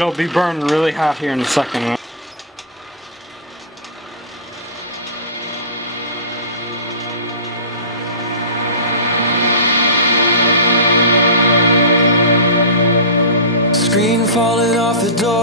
It'll be burning really hot here in a second. Screen falling off the door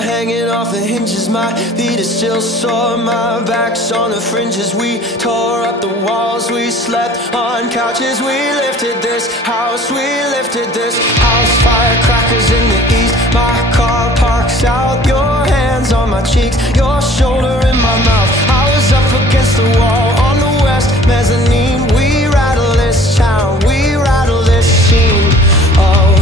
hanging off the hinges. My feet are still sore, my back's on the fringes. We tore up the walls, we slept on couches. We lifted this house, we lifted this house. Firecrackers in the east, my car parks out. Your hands on my cheeks, your shoulder in my mouth. I was up against the wall on the west mezzanine. We rattle this town, we rattle this scene. Oh,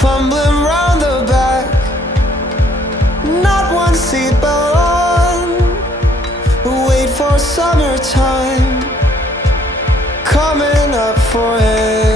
fumbling round the back, not one seatbelt on. Wait for summertime, coming up for air.